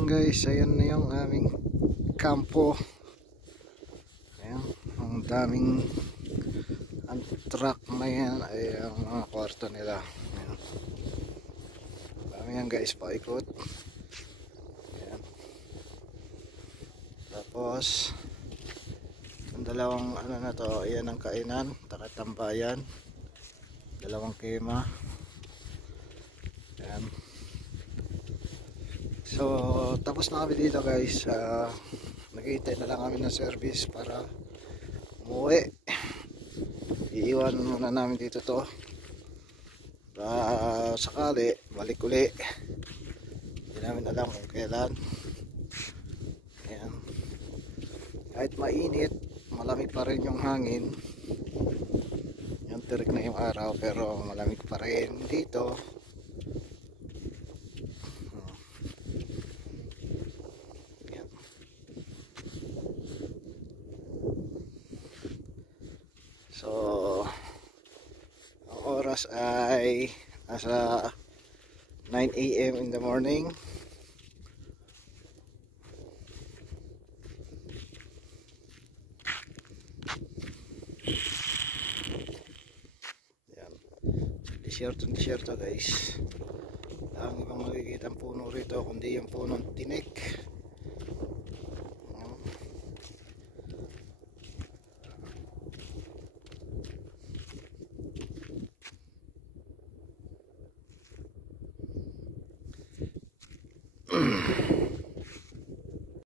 Ayan guys, ayan na yung aming kampo. Ayan, ang daming ang truck na yan ay ang mga kwarto nila. Ayan. Dami yan guys, paikot. Ayan. Tapos ang dalawang ano na to, ayan ang kainan, takatambayan, dalawang kema. Ayan. So tapos na kami dito guys. Naghihintay na lang kami ng service para umuwi. Iiwan muna namin dito to sakali balik uli. Hindi namin alam kung kailan. Ayan. Kahit mainit, malamig pa rin yung hangin, yung tirik na yung araw, pero malamig pa rin dito. So ang oras ay nasa 9 AM in the morning. Yan. Desierto guys. Ang ibang makikita ang puno rito kundi yung punong tinik.